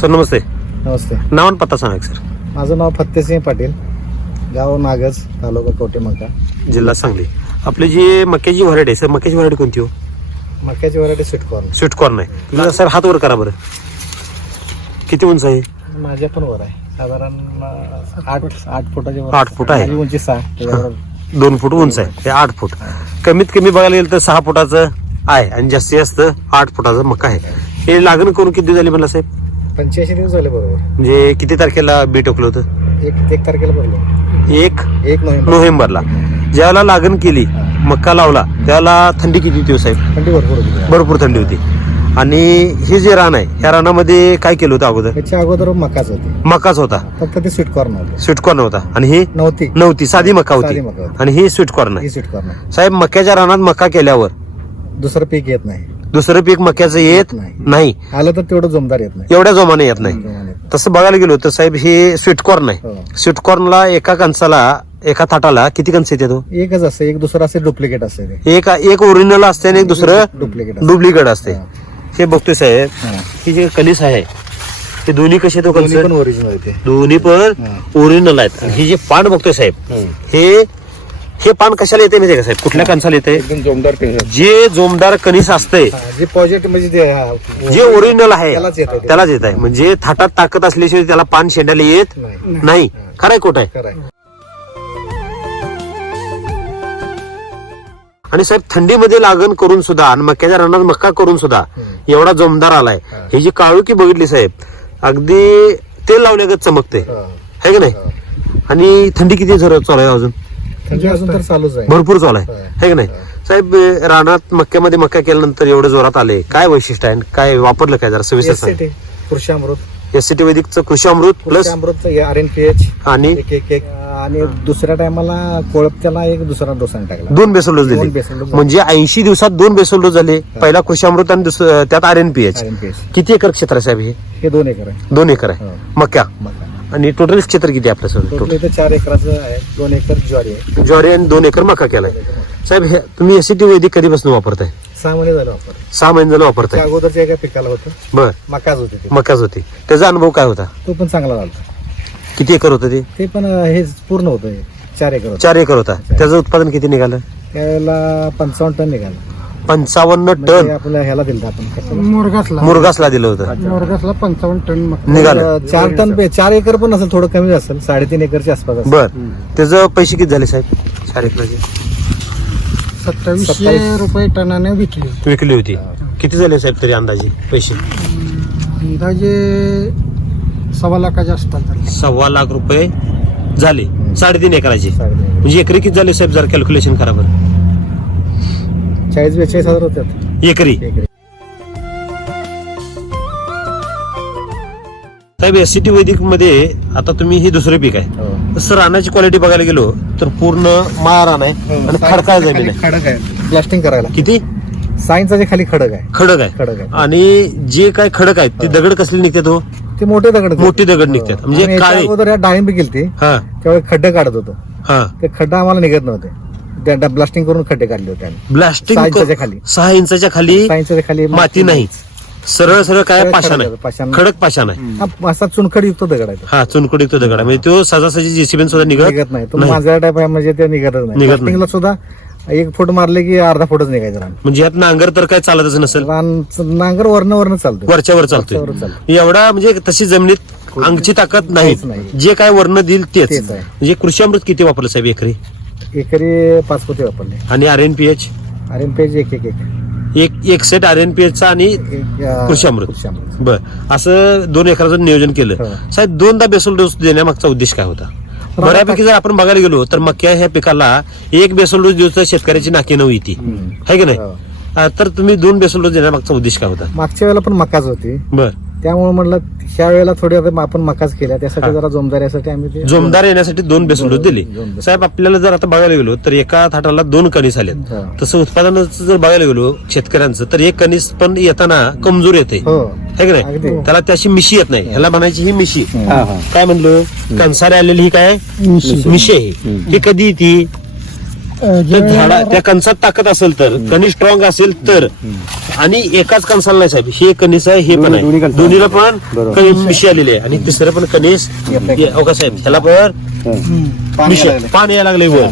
Sir नमस्ते. नमस्ते. नाव आणि पत्ता सांगा सर. माझं नाव फत्तेसिंह पाटील, गाव नागज, तालुका कवठेमंकाळ, जिल्हा सांगली. आपली जी मक्याची व्हरायटी आहे सर, मक्याची व्हरायटी कोणती हो? मक्याची variety sweet corn. Sweet corn आहे. तुझा सर हात वर करा बरं. किती उंच आहे? माझ्या पण वर आहे, साधारण 8 फुटाची वर. 8 फूट आहे. माझी उंची 6, त्याच्यावर 2 फूट उंच आहे. ते 8 फूट. कमीत कमी बघायला गेलं तर 6 फुटाचं आहे आणि जास्तीत जास्त 8 फुटाचं मक्का आहे. हे लागण करून किती दिवस झाले म्हणला साहेब? 85 दिवस झाले बरोबर. म्हणजे किती तारखेला बी टोकलं होतं? 1 तारखेला भरलो. 1 नोव्हेंबर. नोव्हेंबरला ज्यावेळेला लागण केली, मक्का लावला, त्यावेळेला थंडी किती होती साहेब? थंडी भरपूर होती. भरपूर थंडी होती. आणि हे जे रान आहे, ह्या रानामध्ये काय केलं होतं अगोदर? त्याच्या अगोदर मकाच होती, मकाच होता, फक्त ते स्वीट कॉर्न होते. स्वीट कॉर्न होता. आणि ही नव्हती साधी मका होती. साधी मका होती. आणि ही स्वीट कॉर्न आहे. ही स्वीट कॉर्न आहे. साहेब मक्याच्या रानात मका केल्यावर दुसरं पीक येत नाही. दुसरं पीक मक्याचं येत नाही. आलं तर तेवढं जोमदार येत नाही. एवढ्या जोमाने येत नाही. जोमाने येत नाही. तसं बघायला गेलो तर साहेब हे स्वीट कॉर्न आहे. हो. स्वीट कॉर्नला एका कणसाला, एका थाटाला किती कणस येते तो? एकच असते, एक दुसरं असते, डुप्लिकेट असते ते. एक ओरिजिनल असते आणि एक दुसरं डुप्लिकेट डुप्लिकेट असते. हा. हे बघतोय साहेब, हा. ही जे कणीस आहे ते दोन्ही कसे तो कणस? दोन्ही पण ओरिजिनल आहे. दोन्ही पण ओरिजिनल आहेत. आणि हे जे पान बघतोय साहेब, हे पान कशाला येते माहितीये का साहेब? कुठल्या कणसाला येते? एकदम जोमदार कणीस. जे जोमदार कणीस असते, जे पॉझिटिव्ह म्हणजे जे ओरिजिनल आहे त्यालाच येत आहे. त्यालाच येत आहे. म्हणजे थाटात ताकद असल्याशिवाय त्याला पान शेंडायला येत नाही. खरंय खोट आहे? खरंय. आणि साहेब थंडीमध्ये लागण करून सुद्धा आणि मक्याच्या रानात मक्का करून सुद्धा एवढा जोमदार आलाय. ही जी काळुकी बघितली साहेब, अगदी तेल लावण्यागत चमकते, है की नाही? आणि थंडी किती चालू आहे अजून? थंडी अजून तर चालूच आहे, भरपूर चालू आहे, है की नाही साहेब? रानात मक्क्यामध्ये मक्का केल्यानंतर एवढं जोरात आले, काय वैशिष्ट्य आहे? काय वापरलं काय जरा सविस्तर सांग. कृषी अमृत, एससीटी वैदिकचं कृषी अमृत प्लस अमृत, RNPH आणि एक आणि दुसऱ्या टायमाला कोळपत्याला एक दुसरा डोसा टाकला. 2 बेसल डोस 2 दिले. Basal dose. म्हणजे 80 दिवसात 2 बेसल डोस झाले. पहिला कृषी अमृत आणि त्यात RNPH. किती एकर क्षेत्र आहे साहेब? हे 2 एकर आहे. 2 एकर आहे मक्का. आणि टोटल क्षेत्र किती आपल्या सगळं? टोटल इथे 4 एकराचं आहे. 2 एकर ज्वारी आहे. ज्वारी आणि 2 एकर मका केलाय. साहेब हे तुम्ही एससीटी वैदिक कधीपासून वापरताय? 6 महिने झाले वापर. 6 महिने झालं वापरताय. त्या अगोदरच्या एका पिकाला होतं, बर, मकाच होती ते. मकाच होती. त्याचा अनुभव काय होता? तो पण चांगला झाला. किती एकर होतं ते? ते पण हे पूर्ण होतं. 4 एकर होतं. 4 एकर होता. त्याचं उत्पादन किती निघालं? त्यावेळेला 55 टन निघाला. 55 टन आपल्या ह्याला दिलं आपण मुरगासला दिलं होतं. मुरगासला 55 टन निघालं. 4 टन 4 एकर पण असेल, थोडं कमी असेल, 3.5 एकरच्या आसपास असेल. बर, त्याचं पैसे किती झाले साहेब? 4 एकराचे 2700 रुपये टनाने विकली होती. किती झाले साहेब तरी अंदाजे पैसे? अंदाजे 1.25 लाखाच्या आसपास झाले. 1.25 लाख रुपये झाले 3.5 एकराचे. 3.5 म्हणजे एकरी किती झाले साहेब? जर कॅल्क्युलेशन करा बरं. 40-42 हजार होतात एकरी. साहेब एससीटी वैदिक मध्ये आता तुम्ही हे दुसरे पीक आहे, तसं रानाची क्वालिटी बघायला गेलो तर पूर्ण माळा रान आहे आणि खडकाळ जमीन आहे. खडक आहे प्लास्टिंग करायला. किती? सायन्सचा जे खाली खडक आहे. खडक आहे. खडक आहे. आणि जे काय खडक आहेत ते दगड कसले निघतात हो? ते मोठे दगड मोठी दगड निघतात. म्हणजे काळे. अगोदर डाळिंबी गेलती, हा त्यावेळी खड्डे काढत होतो. हा, ते खड्डा आम्हाला निघत नव्हते. ब्लास्टिंग करून खड्डे काढले होते आम्ही. ब्लास्टिंग 6 इंचाच्या खाली. 6 इंचाच्या खाली सायन्सच्या खाली माती नाही, सरळ सरळ काय सरळ पाषाण खडक आहे, पाषाण. खडक पाषाण आहे. हा असा चुनखड युक्त दगड आहे तो. हा, चुनकुडीत तो दगड आहे. म्हणजे तो सहजासहजी जेसीबी सुद्धा निघत नाही. तो माझ्या टाईप आहे, म्हणजे ते निघतच नाही. निघत ब्लास्टिंगला सुद्धा 1 फूट मारले की अर्धा फुटच निघायचं रान. म्हणजे यात नांगर तर काय चालतच नसेल, रान नांगर वरनं चालतो. वरच्यावर चालतोय. वरच्यावर चालतो. एवढा म्हणजे तशी जमिनीत अंगची ताकद नाही. काहीच नाही. जे काय वर्ण देईल तेच. तेच आहे. म्हणजे कृषी अमृत किती वापरलं साहेब एकरी? एकरी 5 पोते वापरले. आणि RNPH RNPH एक सेट RNPH चा आणि कृषी अमृत. बर, असं 2 एकराचं नियोजन केलं. हो. साहेब 2दा बेसल डोस देण्यामागचा उद्देश काय होता? बऱ्यापैकी जर आपण बघायला गेलो तर मक्या ह्या पिकाला 1 बेसल डोस दिवस शेतकऱ्याची नाकी नऊ येते, है की नाही? तर तुम्ही 2 बेसल डोस देण्यामागचा उद्देश काय होता? मागच्या वेळेला पण मकाच होती, बर, त्यामुळे म्हणलं ह्या वेळेला थोडी आपण मकाच केल्या, त्यासाठी जरा जोमदारीसाठी आम्ही ते जोमदार येण्यासाठी 2 बेसल डोस दिले. साहेब आपल्याला जर आता बघायला गेलो तर एका थाटाला 2 कणीस आलेत. हो. तसं उत्पादनाचं जर बघायला गेलो शेतकऱ्यांचं तर 1 कणीस पण येताना कमजोर येते, हो है की नाही? अगदी. त्याला त्याची मिशी येत नाही. ह्याला म्हणायची ही मिशी. काय म्हणलं? कणसारे आलेली ही काय मिशी आहे. ही कधी येते? तर झाडा त्या कणसात ताकद असेल तर कणी स्ट्रॉंग असेल तर आणि एकाच कणसाला नाही साहेब, हे कणीस आहे हे पण आहे, दोन्हीला पण मिशी आलेली आहे आणि तिसरं पण कणीस का साहेब ह्याला पण पान यायला लागले वर.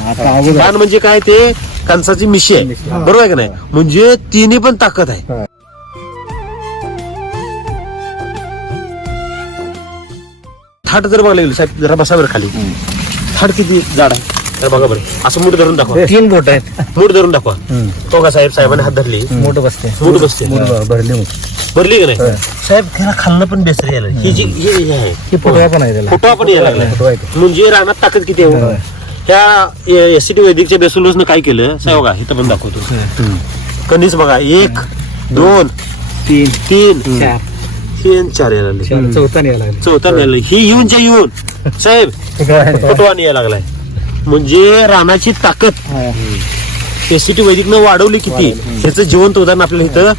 पान म्हणजे काय, ते कणसाची मिशी आहे, बरोबर आहे का नाही, म्हणजे तिन्ही पण ताकद आहे. थाट जर बघायला गेलं साहेब, जरा बसा बरं खाली, थाट किती जाड आहे तर बघा बरं, असं मूठ धरून दाखवा, 3 बोट आहेत, मूठ धरून दाखवा. तो का साहेब, साहेबांनी हात धरली, मोठ बसते, मूठ बसते, भरली भरली का नाही साहेब, त्याला खाल्लं पण बेसरी यायला, ही जी हे आहे फुटवा पण आहे त्याला, फुटवा पण यायला लागला, म्हणजे रानात ताकद किती आहे. त्या एससीटी वैदिकच्या बेसोलूसनं काय केलं साहेब बघा, इथं पण दाखवतो, कणीस बघा 1 2 3 4 यायला लागले, चौथा यायला, ही येऊनच्या येऊन साहेब फुटवा यायला लागलाय, म्हणजे रानाची ताकद एससीटी वैदिकनं वाढवली किती, ह्याचं जिवंत उदाहरण आपल्याला इथं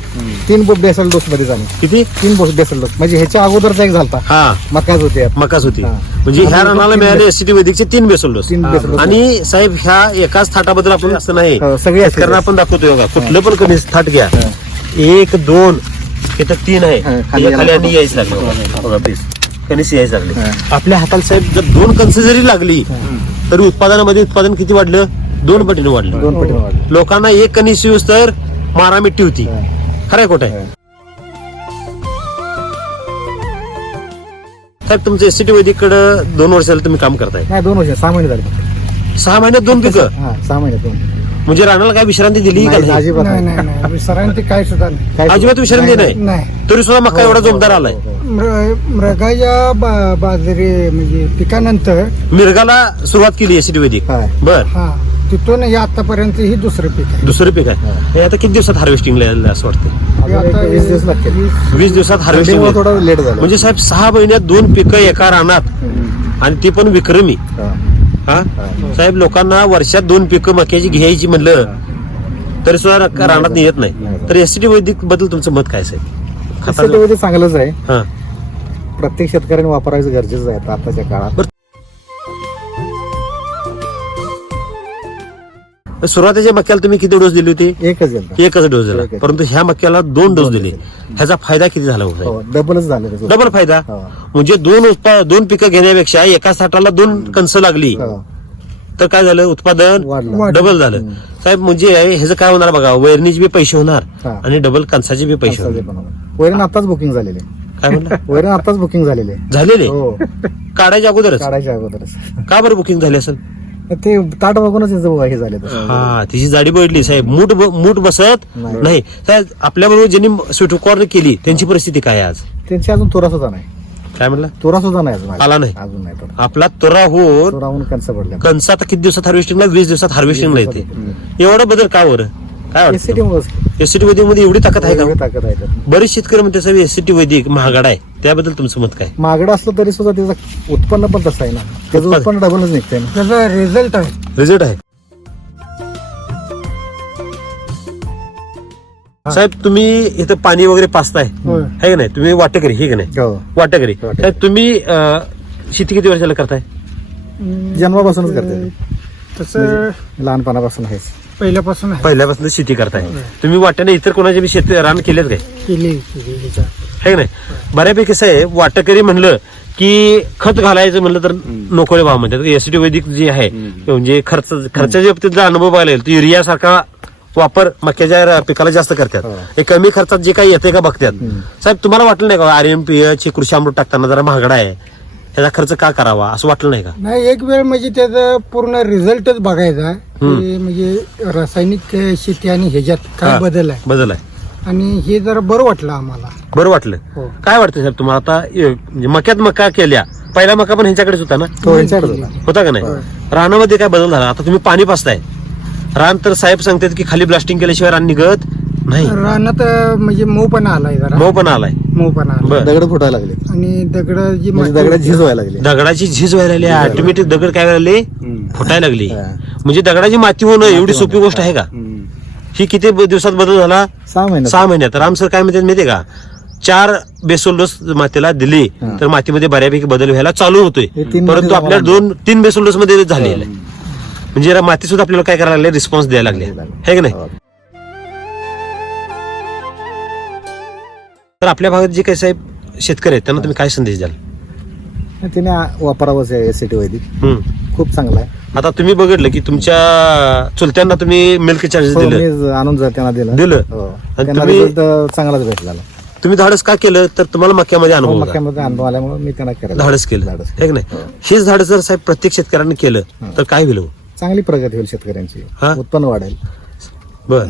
3 बोट बेसल डोस मध्ये झालं, किती 3 बोट बेसल डोस, म्हणजे ह्याच्या अगोदरचा एक झालता, हा मकाच होते, मकाच होती, हा. म्हणजे ह्या रानाला मिळाले एससीटी वैदिकचे 3 बेसल डोस. 3 basal dose. आणि साहेब ह्या एकाच थाटाबद्दल आपण असं नाही, हो, सगळे असतील. शेतकऱ्यांना आपण दाखवतोय बघा, कुठलं पण कमी थाट घ्या, 1 2 इथं 3 आहे, त्याच्या खाली आणि यायच लागले बघा, प्लीज कणीस यायच लागले. आपल्या हाताला साहेब जर 2 कणस जरी लागली तरी उत्पादन किती वाढलं, 2 पटीने वाढलं. 2 पटीने वाढलं. लोकांना 1 कणीस यूज तर मारामिट्टी होती, खरंय खोटं आहे साहेब. तुमचं एससीटी वैदिककडे 2 वर्षाला तुम्ही काम करताय, नाही 2 वर्ष, 6 महिने झाले, 6 महिन्यात 2 पिकं, 6 महिन्यात 2, म्हणजे रानाला काय विश्रांती दिली का नाही? अजिबात नाही नाही नाही विसरांती काय सुद्धा नाही. काय अजिबात विश्रांती नाही, नाही तरी सुद्धा मका एवढा जोमदार आलाय. मृगाच्या बाजरी म्हणजे पिकानंतर मिरगाला सुरुवात केली एससीटी वैदिक, हा. बर हा तिथून हे आतापर्यंत ही दुसरं पीक आहे. दुसरं पीक आहे. हे आता किती दिवसात हार्वेस्टिंगला येईल असं वाटतं? हे आता 20 दिवस लागतील, 20 दिवसात हार्वेस्टिंग, थोडं लेट झालं, म्हणजे साहेब 6 महिन्यात 2 पिकं एका रानात, आणि ती पण विक्रमी. हा साहेब, लोकांना वर्षात 2 पिकं मक्याची घ्यायची म्हणलं तरी सुद्धा रानात येत नाही. तर एससीटी वैदिक बद्दल तुमचं मत काय साहेब? खताचं चांगलंच आहे, हा प्रत्येक शेतकऱ्याने वापरायचं गरजेचं आहे आताच्या काळात. सुरुवातीच्या मक्याला तुम्ही किती डोस दिली होती? एकच गेलं, एकच डोस दिला, एकच. परंतु ह्या मक्याला 2 डोस दिले, ह्याचा फायदा किती झाला हो साहेब? डबलच झालं त्याचं. डबल फायदा, हो. म्हणजे 2 पिकं घेण्यापेक्षा एका साठाला 2 कणस लागली हो. तर काय झालं, उत्पादन वाढलं. डबल झालं साहेब. म्हणजे ह्याचं काय होणार बघा, वैरणीचे बी पैसे होणार हा. आणि डबल कणसाचे बी पैसे होणार. वैरण आताच बुकिंग झालेले, काय म्हणलं? वैरण आताच बुकिंग झालेले, झालेले हो काढायच्या अगोदरच? काढायच्या अगोदरच. का बरं बुकिंग झाली असेल? ते ताट बघूनच याचं हे झाले. हा, तिची जाडी बघितली साहेब, मूठ बसत नाही. नाही साहेब. आपल्या बरोबर ज्यांनी स्वीटकॉर्न केली त्यांची परिस्थिती काय आहे आज? त्यांची अजून तुरा सुद्धा नाही, काय म्हणलं? तुरा सुद्धा नाही अजून आला नाही. अजून नाही तुरा. आपला तोरा होऊन तुराहून कणस पडल्या. कणस आता किती दिवसात हार्वेस्टिंगला? 20 दिवसात हार्वेस्टिंगला येते. एवढा बदल का बरं? काय एससीटी वाटतं? एससीटी वैदिक मध्ये एवढी ताकद आहे का? ताकद आहे त्यात. बरेच शेतकरी म्हणते साहेब एससीटी वैदिक महागडा आहे, त्याबद्दल तुमचं मत काय? महागडं असलं तरी सुद्धा त्याचं उत्पन्न पण तसं आहे ना, त्याचं उत्पन्न डबलच निघतंय ना. त्याचा रिझल्ट आहे. रिझल्ट आहे साहेब. तुम्ही इथं पाणी वगैरे पाचताय होय. है का नाही? तुम्ही वाटेकरी हे का नाही? हो. वाटेकरी वाटेकरी. साहेब, तुम्ही शेती किती वर्षाला करताय? जन्मापासूनच करते, तसं लहानपणापासून आहेच. पहिल्यापासून आहे. पहिल्यापासून शेती करताय तुम्ही. वाट्याने इतर कोणाचे बी शेती रान केलेत काय? केली ह्याच्यात. है का नाही? बऱ्यापैकी साहेब वाटकरी म्हणलं की खत घालायचं म्हणलं तर नोकरी भाव म्हणतात. एसटी वैदिक जे आहे म्हणजे खर्चाच्या बाबतीत जर अनुभव बघायला गेला तर युरिया सारखा वापर मक्याच्या पिकाला जास्त करतात. हे कमी खर्चात जे काही येते का बघतात. साहेब, तुम्हाला वाटलं नाही का RMPH कृषी अमृत टाकताना जरा महागडा आहे, ह्याचा खर्च का करावा असं वाटलं नाही का? नाही एक वेळ म्हणजे त्याचा पूर्ण रिझल्टच बघायचा की म्हणजे रासायनिक शेती आणि ह्याच्यात काय हा. बदल आहे, बदल आहे. आणि हे जरा बरं वाटलं आम्हाला. बरं वाटलं. हो. काय वाटतं साहेब तुम्हाला आता? म्हणजे मक्यात मका केल्या, पहिला मका पण ह्यांच्याकडेच होता ना? तो यांच्याकडे होता. होता का नाही? रानामध्ये काय बदल झाला? आता तुम्ही पाणी पाचताय, रान तर साहेब सांगतात की खाली ब्लास्टिंग केल्याशिवाय रान निघत नाही. रानात म्हणजे मऊपणा आलाय, जरा मऊपणा आलाय. मऊपणा आला. बरं. दगड फुटायला लागले, आणि दगड जी म्हणजे माती दगडात झीज व्हायला लागली. दगडाची झीज व्हायला लागली, ऑटोमॅटिक दगड काय व्हायला लागले? फुटायला लागली. हा. म्हणजे दगडाची माती होणं एवढी सोपी गोष्ट आहे का? ही किती दिवसात बदल झाला? 6 महिने. 6 महिन्यात. राम सर काय म्हणतात माहितीये का? 4 बेसोल डोस मातीला दिली तर मातीमध्ये बऱ्यापैकी बदल व्हायला चालू होतोय. हे 3 परंतु मध्ये आपल्या 2-3 बेसोल डोस मध्ये झाले. म्हणजे माती सुद्धा आपल्याला काय करायला लागले, रिस्पॉन्स द्यायला लागले, है की नाही? हो. तर आपल्या भागात जे काही साहेब शेतकरी आहेत त्यांना तुम्ही काय संदेश द्याल? तिने वापरावंच आहे एसीटी वैदिक, हम्म. खूप चांगला आहे. आता तुम्ही बघितलं की तुमच्या चुलत्यांना तुम्ही मिल्क चार्जेस हो, दिलं, मी आणून त्यांना दिलं. दिलं. हो. आणि त्यांना तुम्ही- result चांगलाच भेटला. तुम्ही धाडस का केलं? तर तुम्हाला मक्यामध्ये अनुभव होता, मक्यामध्ये अनुभव आल्यामुळे मी त्यांना करायला धाडस केलं, धाडस. है की नाही? हेच धाडस जर साहेब प्रत्येक शेतकऱ्यांनी केलं तर काय होईल? चांगली प्रगती होईल शेतकऱ्यांची, हा? उत्पन्न वाढेल. बर,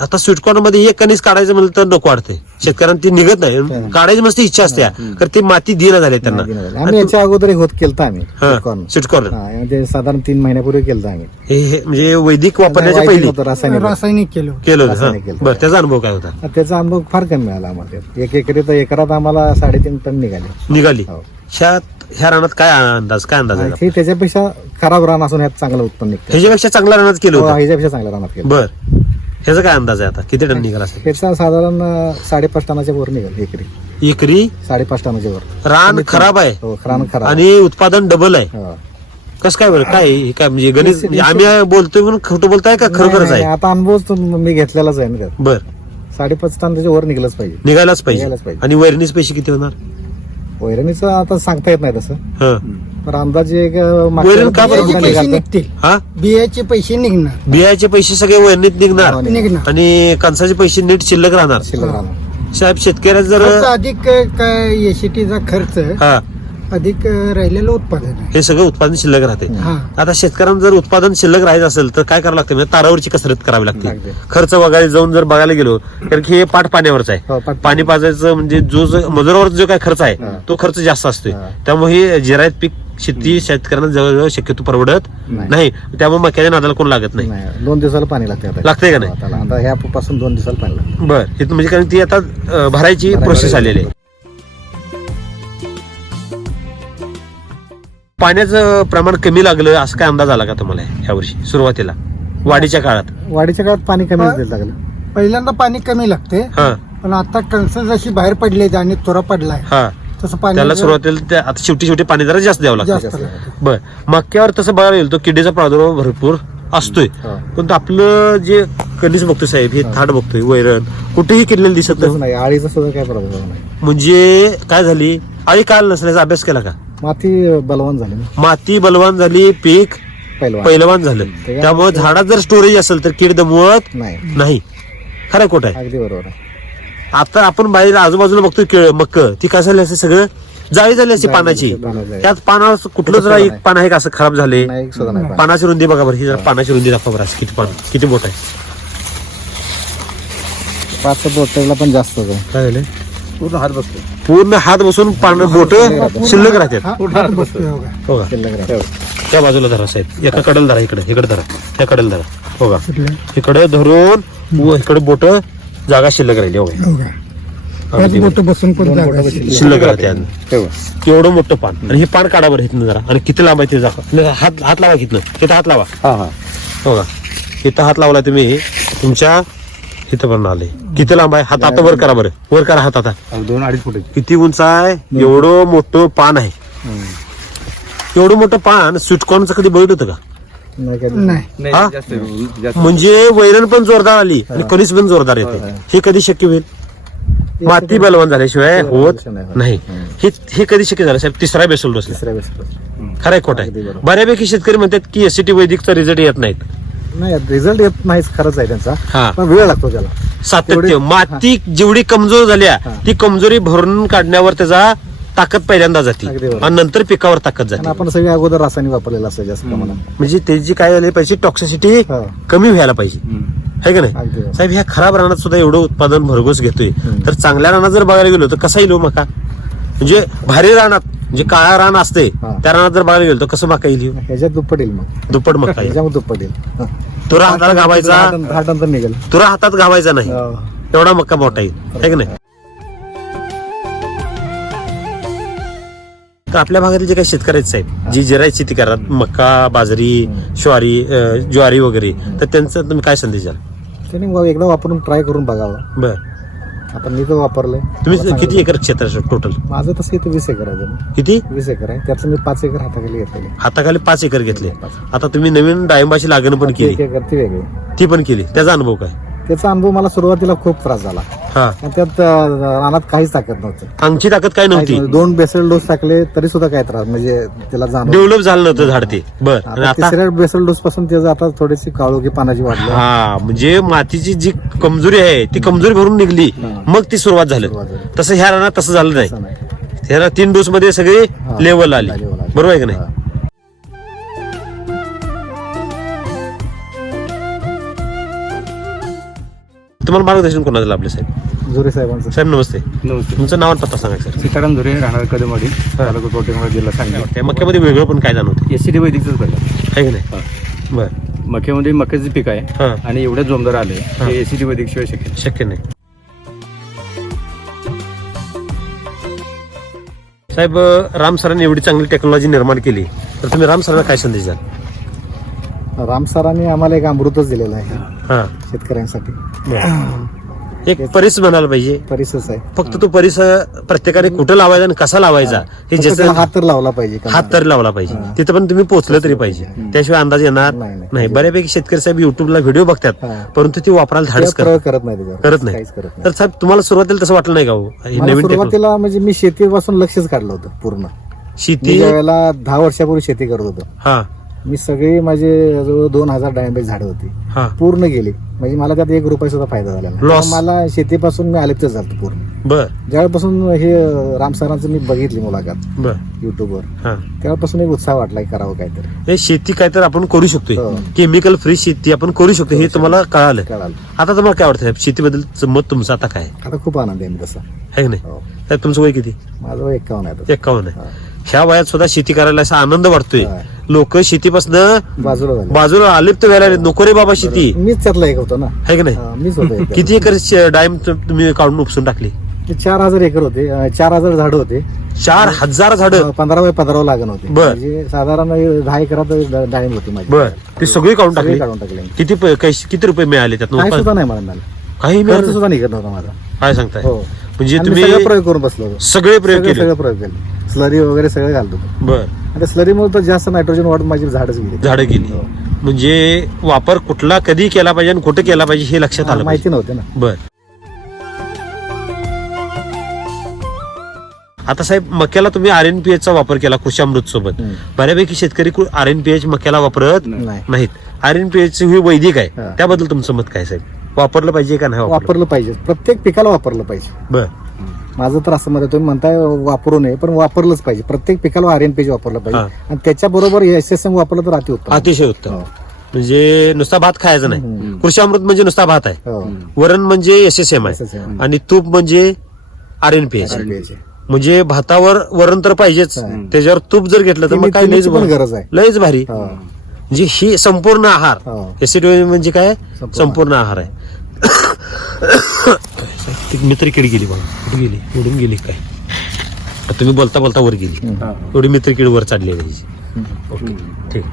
आता स्वीटकॉर्न मध्ये एक कणीस काढायचं म्हणलं तर नको वाटते शेतकऱ्यांना, ती निघत नाही, काढायची मस्त इच्छा असते, तर ती माती देणं झाली त्यांना. आम्ही याच्या अगोदर होत केलं आम्ही corn. स्वीटकॉर्न हा, म्हणजे साधारण 3 महिन्यापूर्वी केलं आम्ही. हे म्हणजे वैदिक वापरण्याच्या पहिली होतं रासायनिक. रासायनिक केलं. केलं होतं. रासायनिक हा. केलं. बरं, त्याचा अनुभव काय होता? त्याचा अनुभव फार कमी मिळाला आम्हाला. एकरात आम्हाला 3.5 टन निघाले. निघाली. हो. ह्या रानात काय अंदाज आहे? हे त्याच्यापेक्षा खराब रान असून ह्यात चांगलं उत्पन्न निघतं. ह्याच्यापेक्षा चांगल्या रानात केलं हो, होतं. ह्याच्यापेक्षा चांगल्या रानात केलं. बर, ह्याचा काय अंदाज आहे आता? किती टन निघाला असेल? त्याचा साधारण 5.5 टनाच्या वर निघाल एकरी. एकरी 5.5 टनाच्या वर. रान खराब आहे हो, रान खराब. आणि उत्पादन डबल आहे. हो. कसं काय बरं? काय हे काय म्हणजे गणित म्हणजे आम्ही बोलतोय म्हणून खोटं बोलताय का खरोखरच नाही, आहे? आता अनुभव मी घेतलेलाच आहे ना त्यात. बर, 5.5 टन त्याच्या वर निघलंच पाहिजे. निघायलाच पाहिजे. निघायलाच पाहिजे. आणि वैरणीच पैसे किती होणार? वैरणीचं आता सांगता येत नाही तसं, हं. पण अंदाजे एक वैरण का बरं बियाचे पैसे निघालं. निघतील, हा, बियाचे पैसे निघणार. बियाचे पैसे सगळे वैरणीत निघणार निघणार. आणि कणसाचे पैसे नीट शिल्लक राहणार. शिल्लक राहणार. साहेब शेतकऱ्याचा जर खर्च अधिक काय एसीटीचा खर्च हा, अधिक राहिलेलं उत्पादन आहे. हे सगळं उत्पादन शिल्लक राहते. हा. आता शेतकऱ्यांना जर उत्पादन शिल्लक राहायचं असेल तर काय करावं लागतं? म्हणजे तारावरची कसरत करावी लागते. अगदी. खर्च वगैरे जाऊन जर बघायला गेलो कारण की हे पाठ पाण्यावरच हो, आहे. पाट पाणी पाजायचं म्हणजे मजुरावर जो काय खर्च आहे तो खर्च जास्त असतोय. हा. त्यामुळे हे जिरायत पीक शेती शेतकऱ्यांना जवळजवळ शक्यतो परवडत नाही. नाही. त्यामुळे मक्याच्या नादाला कोण लागत नाही. नाही, 2 दिवसाला पाणी लागते आता. लागतंय का नाही? हो, त्याला. आता ह्या पासून 2 दिवसाला पाणी लागतं. बर, हे म्हणजे कारण ती आता भरायची प्रोसेस आलेली आहे. पाण्याचं प्रमाण कमी लागलं असं काय अंदाज आला का तुम्हाला ह्या वर्षी सुरुवातीला वाढीच्या काळात? वाढीच्या काळात पाणी कमी लागलं. पहिल्यांदा पाणी कमी लागते, हा पण आता कणस जशी बाहेर पडले आणि तुरा पडलाय हा, तसं पाणी त्याला सुरुवातीला आता शेवटी पाणी जरा जास्त द्यावं जास्त लागतं. लागतं. बर, मक्यावर तसं बघायला गेलं तो किडीचा प्रादुर्भाव भरपूर असतोय, हो. पण तो आपलं जे कणीस बघतोय साहेब, हे थाट बघतोय वैरण कुठेही किडलेलं दिसत तसं नाही. नाही, आळीचा सुद्धा काय प्रॉब्लेम नाही. म्हणजे काय झाली आळी काल नसल्याचा अभ्यास केला का? माती बलवान झाली ना, माती बलवान झाली, पीक पहिलवान पैलवान झालं. त्यामुळे झाडात जर स्टोरेज असेल तर कीड दमवत नाही. नाही. खरं खोट आहे? अगदी बरोबर आहे. आता आपण बाहेर आजूबाजूला बघतोय मक्क, ती काय झाली असं सगळं जाळी झाली असते पानाची. पानाची. त्यात पानावर कुठलं जरा एक पान आहे का असं खराब झाले? नाही, एक सुद्धा नाही पाणी. पानाची रुंदी बघा बरं, ही जरा पानाची रुंदी दाखवा बरं, असं किती पान किती बोट आहे? 5 बोटाला पण जास्त होतं. काय झालं? पूर्ण हात बसतो. पूर्ण हात बसून पान बोट शिल्लक राहतात. हात बसतोय बघा. हो का? शिल्लक राहतं. त्या बाजूला धरा साहेब, एका कडेला धरा, इकडे धरा, त्या कडेला धरा. हो का? कुठलं? इकडे धरून व इकडे बोट जागा शिल्लक राहिली. हो का? हो का? पाच बोटं बसून पण जागा आहे. शिल्लक राहते अजून. ठेवा. एवढं मोठं पान, आणि हे पान काढा बरं इथनं जरा, आणि किती लांब आहे ते जा. हात लावा इथनं, तिथं हात लावा. हा हा. हो का? इथं हात लावला तुम्ही, तुमच्या इथं पण आले. किती लांब आहे? हात आता वर करा बरं, वर करा हात आता. 2-2.5 फूट. किती उंच आहे? एवढं मोठं पान आहे. एवढं मोठं पान स्वीटकॉर्नचं कधी बघित होतं का? नाही काय. नाही. हा? म्हणजे वैरण पण जोरदार आली आणि कणीस पण जोरदार येते. हे कधी शक्य होईल? माती बलवान झाल्याशिवाय होत नाही. हे कधी शक्य झालं साहेब? तिसरा बेसल डोस. तिसऱ्या वेळेस. खरंय खोट अगदी आहे? बरोबर. बऱ्यापैकी शेतकरी म्हणतात की एसीटी वैदिकचा रिझल्ट येत नाहीत. नाही, रिझल्ट येत नाहीच, खरंच आहे त्यांचा, हा, पण वेळ लागतो त्याला. सातत्य. एवढी- माती जेवढी कमजोर झाल्या हा. ती कमजोरी भरून काढण्यावर त्याचा ताकद पहिल्यांदा जाते अगदी बरोबर. आणि नंतर पिकावर ताकद आणि जाते. आपण सगळे अगोदर रासायनिक वापरलेलं असतं जास्त प्रमाणात. म्हणजे त्याची काय झाली पाहिजे? टॉक्सिसिटी हा. कमी व्हायला पाहिजे, है का नाही अगदी बरोबर. साहेब? ह्या खराब रानात सुद्धा एवढं उत्पादन भरघोस घेतोय, हम्म. तर चांगल्या रानात जर बघायला गेलो तर कसा येईल हो मका? म्हणजे भारी रानात, म्हणजे काळा रान असते हा. त्या रानात जर बघायला गेलो तर कसं मका येईल? ह्याच्यात दुप्पट येईल मग. दुप्पट मका येईल. ह्याच्यामध्ये दुप्पट येईल. हा. तुरा हातात घावायचा, 10 टन तर निघेल. तुरा हातात घावायचा नाही, हो. एवढा मक्का मोठा येईल, है की नाही? तर आपल्या भागातील जे काही शेतकरी आहेत साहेब, जी जिरायत शेती करतात, मक्का, बाजरी, ज्वारी, ज्वारी वगैरे, तर त्यांचा तुम्ही काय संदेश द्याल? त्याने मग एकदा वापरून ट्राय करून बघावं. बर, आता मी तर वापरलंय. तुम्ही किती एकर क्षेत्र टोटल? माझं तसं इथे 20 एकर आहे. किती? 20 एकर आहे. त्यातलं मी 5 एकर हाताखाली घेतलेले. हाताखाली 5 एकर घेतले. आता तुम्ही नवीन डाळिंबाची लागण पण 1 केली, एकर ती वेगळी. ती पण केली. त्याचा अनुभव काय? त्याचा अनुभव मला सुरुवातीला खूप त्रास झाला. हा, आणि त्यात रानात काहीच ताकद नव्हतं. अंगची ताकद काय नव्हती. 2 बेसल डोस टाकले तरी सुद्धा काय त्रास म्हणजे त्याला जाणवलं. डेव्हलप झालं नव्हतं झाड ते. बर, आणि आता आता? 3ऱ्या बेसल डोस पासून त्याचं आता थोडीशी काळोखी पानाची वाढली. हा, म्हणजे मातीची जी कमजोरी आहे ती कमजोरी भरून निघली, मग ती सुरुवात झाली. तसं ह्या रानात तसं झालं नाही. असं नाही. ह्याला 3 डोस मध्ये सगळी लेवल आली. level आली. बरोबर आहे की नाही? हा. तुम्हाला मार्गदर्शन कोणाचं लाभले साहेब? जोरे साहेबांचं. साहेब नमस्ते. नमस्ते. तुमचं नाव आणि पत्ता सांगा सर. सीताराम धुरे, राहणार कदमवाडी, तालुका कवठेमंकाळ, जिल्हा सांगली. त्या मक्यामध्ये वेगळं पण काय जाणवते एसीडी वैदिकच बघा. आहे की नाही? बर, मक्यामध्ये मक्याचं पीक आहे हा, आणि एवढं जोमदार आले हा. हे एसीडी वैदिक शिवाय शक्य नाही. शक्य नाही. साहेब, राम सरांनी एवढी चांगली टेक्नॉलॉजी निर्माण केली, तर तुम्ही राम सरांना काय संदेश द्याल? राम सरांनी आम्हाला एक अमृतच दिलेलं आहे हा, शेतकऱ्यांसाठी. एक परिस म्हणायला पाहिजे. परिसच आहे. फक्त तो परिस प्रत्येकाने कुठं लावायचा आणि कसा लावायचा हे फक्त जसं त्याला हात तर लावला पाहिजे. हात तरी लावला पाहिजे. तिथं पण तुम्ही पोहोचलं तरी पाहिजे. त्याशिवाय अंदाज येणार नाही, नाही. नाही. बऱ्यापैकी शेतकरी साहेब युट्यूबला व्हिडिओ बघतात, हा. परंतु ते वापरायला धाडस प्रयोग करत नाही त्याच्यावर. करत नाही. काहीच करत नाही. तर साहेब, तुम्हाला सुरुवातीला तसं वाटलं नाही का हो? हे मला नवीन टेक्नॉलॉजी सुरुवातीला म्हणजे मी शेतीपासून लक्षच काढलं होतं पूर्ण. मी शेती. ज्या वेळेला 10 वर्षापूर्वी शेती करत होतो, हा, मी सगळी माझे जवळ 2000 डाळिंबाची झाडं होती, हा, पूर्ण गेली. म्हणजे मला त्यात 1 रुपया सुद्धा फायदा झाला नाही. Loss. मला शेतीपासून मी अलिप्त झालो पूर्ण. बर, ज्यावेळेपासून हे राम सरांचं मी बघितली मुलाखत बर, युट्यूबवर, हा. त्यावेळेपासून एक उत्साह वाटला करावं काहीतरी. हे शेती काय तर आपण करू शकतोय. हो. केमिकल फ्री शेती आपण करू शकतो हे तुम्हाला कळालं. कळालं. आता तुम्हाला काय वाटतं साहेब? शेतीबद्दल मत तुमचं आता काय आता खूप आनंद आहे मी तसा. आहे की नाही? हो. साहेब, तुमचं वय किती? माझं वय 51 आहे आता. 51 आहे. हा. ह्या वयात सुद्धा शेती करायला असा आनंद वाटतोय. हा. लोक शेतीपासून बाजूला झालं. बाजूला आलिप्त व्हायला लागले. नको रे बाबा शेती, मीच त्यातला एक होतो ना. आहे की नाही? हा, मीच होतो एक. किती एकर डाळिंब तुम्ही काढून उपसून टाकली? ते 4000 एकर होते. 4000 झाडं होते. 4000 झाडं. 15 बाय 15 लागण होते. बर. म्हणजे साधारण 10 एकरात डाळिंब होती माझी. बर, ते सगळी काढून सगळी टाकली. काढून टाकले. किती रुपये मिळाले काय त्यात? सुद्धा नाही मला मिळालं. काही खर्च मिळालं? सुद्धा निघत नव्हता माझा. काय सांगताय? हो. म्हणजे आणि मी तुम्ही सगळे प्रयोग करून बसलो होतो. सगळे प्रयोग केले? सगळे प्रयोग केले. स्लरी वगैरे सगळे घालतो. बर, आणि स्लरीमुळे तर जास्त नायट्रोजन वाढून माझी झाडच गेली. झाडं गेली. म्हणजे वापर कुठला कधी केला पाहिजे आणि कुठे केला पाहिजे हे लक्षात आलं माहिती पाहिजे. नव्हते ना. बर. आता साहेब, मक्याला तुम्ही RNPH चा वापर केला कृषी अमृत सोबत. हम्म. बऱ्यापैकी शेतकरी RNPH मक्याला वापरत नाही. नाहीत. RNPH ही वैदिक आहे. हा. त्याबद्दल तुमचं मत काय साहेब? वापरलं पाहिजे का नाही वापरलं? वापरलं पाहिजे. प्रत्येक पिकाला वापरलं पाहिजे. बर, माझं तर असं मत आहे, तुम्ही म्हणताय वापरू नये पण वापरलंच पाहिजे. प्रत्येक पिकाला RNPH वापरलं हा. पाहिजे. आणि त्याच्याबरोबर SSM वापरलं तर अतिउत्तम. अतिशय उत्तम. हो. म्हणजे नुसता भात खायचा नाही. हम्म. कृषी अमृत म्हणजे नुसता भात आहे. हो. वरण म्हणजे SSM आहे. SSM. आणि तूप म्हणजे RNPH. RNPH. म्हणजे भातावर वरण तर पाहिजेच, हा. त्याच्यावर तूप जर घेतलं तर मग काय लयच पण गरज आहे. लयच भारी. हो. म्हणजे ही संपूर्ण आहार. हो. एसिड म्हणजे काय? संपूर्ण संपूर्ण आहार आहे. मित्र किड गेली बघा. कुठे गेली? उडून गेली काय? तुम्ही बोलता बोलता वर गेली. हम्म. एवढी मित्र किड वर चढलेली. ओके, ठीक.